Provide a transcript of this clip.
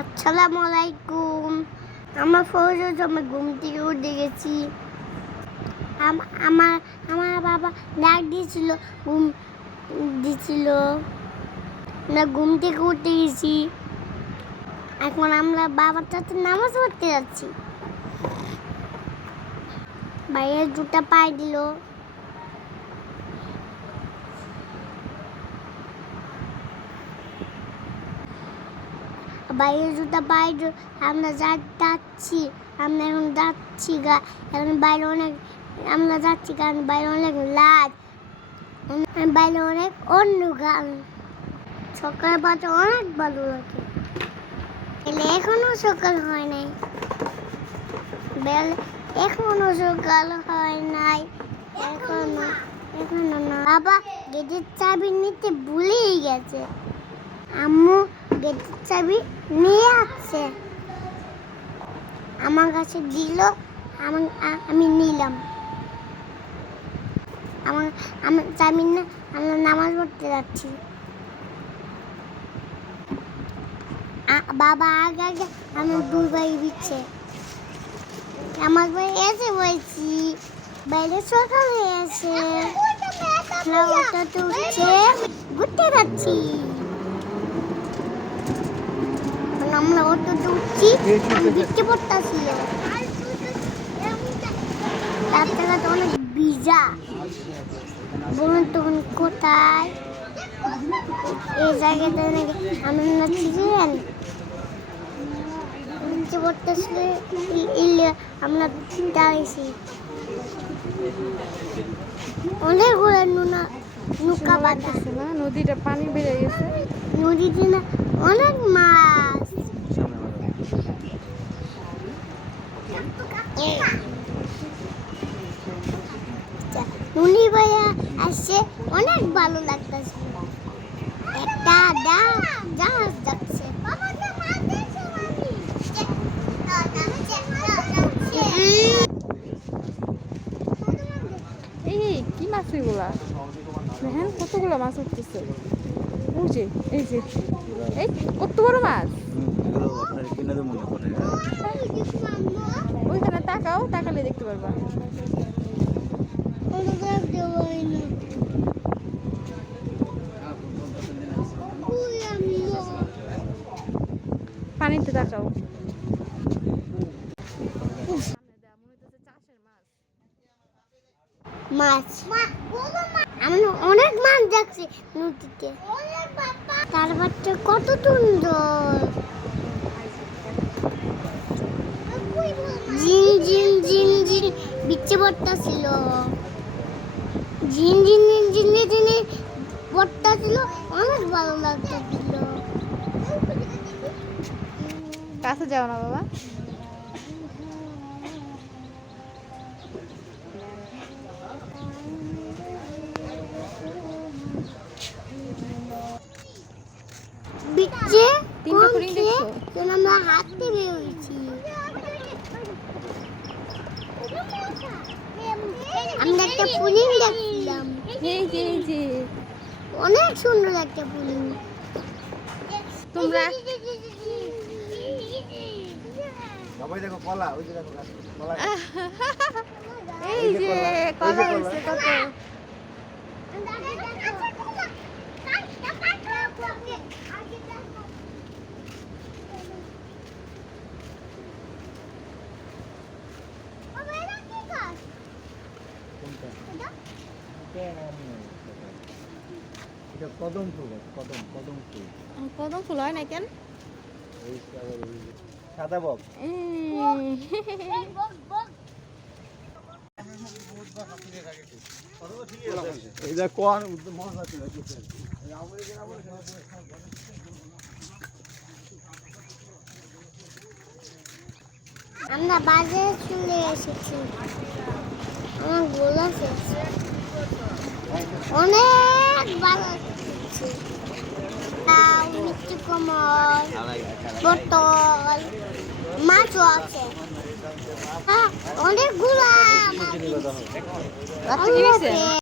আসসালামু আলাইকুম। আমার ফজর সময় ঘুম থেকে উঠে গেছি। আমার আমার বাবা ডাক দিয়েছিল, ঘুম দিছিল না, ঘুম থেকে উঠে গেছি। এখন আমরা বাবার সাথে নামাজ পড়তে যাচ্ছি। ভাইয়ের জুতা পায়ে দিল। বাইরের জুতা বাইরে আমরা যাচ্ছি। আমরা এখন যাচ্ছি এখন বাইরে অনেক আমরা যাচ্ছি কারণ বাইরে অনেক লাট, বাইরে অনেক অন্ধকার। সকাল বাজে অনেক ভালো লাগে। এখনো সকাল হয় নাই, এখনো সকাল হয় নাই, এখনো না। বাবা গেটের চাবি নিতে ভুলেই গেছে। আম্মু গেটের চাবি নিয়ে আসছে, আমার কাছে দিল, আমি নিলাম। আমার চাবি না, আমরা নামাজ পড়তে যাচ্ছি। বাবা আগে আগে আমার দুই ভাই দিচ্ছে। আমার ভাই এসে বলছি বাইরে সকাল হয়ে আছে, উঠছে, ঘুরতে যাচ্ছি। আমরা অটোতে উঠছি, বৃষ্টি পড়তেছিল, রাস্তাঘাট অনেক ভিজা। বলুন তখন কোথায় এই জায়গাটা নাকি আমরা ছিলেন, বৃষ্টি পড়তেছিল, আমরা দাঁড়িয়েছি। অনেকগুলো নৌকা বাঁধছে না, নদীটা পানি বেড়ে গেছে, নদীতে না অনেক মাছ। নুনি ভাইয়া আসছে, অনেক ভালো লাগতেছে। একটা জাহাজ যাচ্ছে। এই কি মাছ এগুলা? দেখেন কতগুলো মাছ উঠতেছে। এই যে এই কত বড় মাছ। ওইখানে তাকাও, তাকালে দেখতে পারবা। পানিতে তাকাও। মাছ আমি অনেক মাছ দেখছি নদীতে। তার বাচ্চা কত সুন্দর, ঝিন ঝিন ঝিন ঝিন বিচ্ছে পড়তেছিল, ঝিন ঝিন ঝিন ঝিন ঝিন পড়তেছিল, অনেক ভালো লাগতেছিল। কাছে যাও না বাবা। বিচ্ছে তিনটা ফড়িং দেখছো? আমরা হাঁটতে বেরিয়েছি। আমরা একটা পুলিং দেখছিলাম, এই যে অনেক সুন্দর একটা পুলিং। তোমরা সবাই দেখো কলা, ওই যে দেখো কলা, এই যে কলা হইছে কত। এটা কদম ফুল, কদম ফুল। কদম ফুল হয় না কেন? সাদা বক। এটা কোন মজা ছিল। আমরা বাজারে চলে এসেছি। আমার গোলা শেষ, অনেক ভালো লাগছে। মিষ্টি কুমড়, পটল, মাছও আছে। অনেকগুলা মাছ।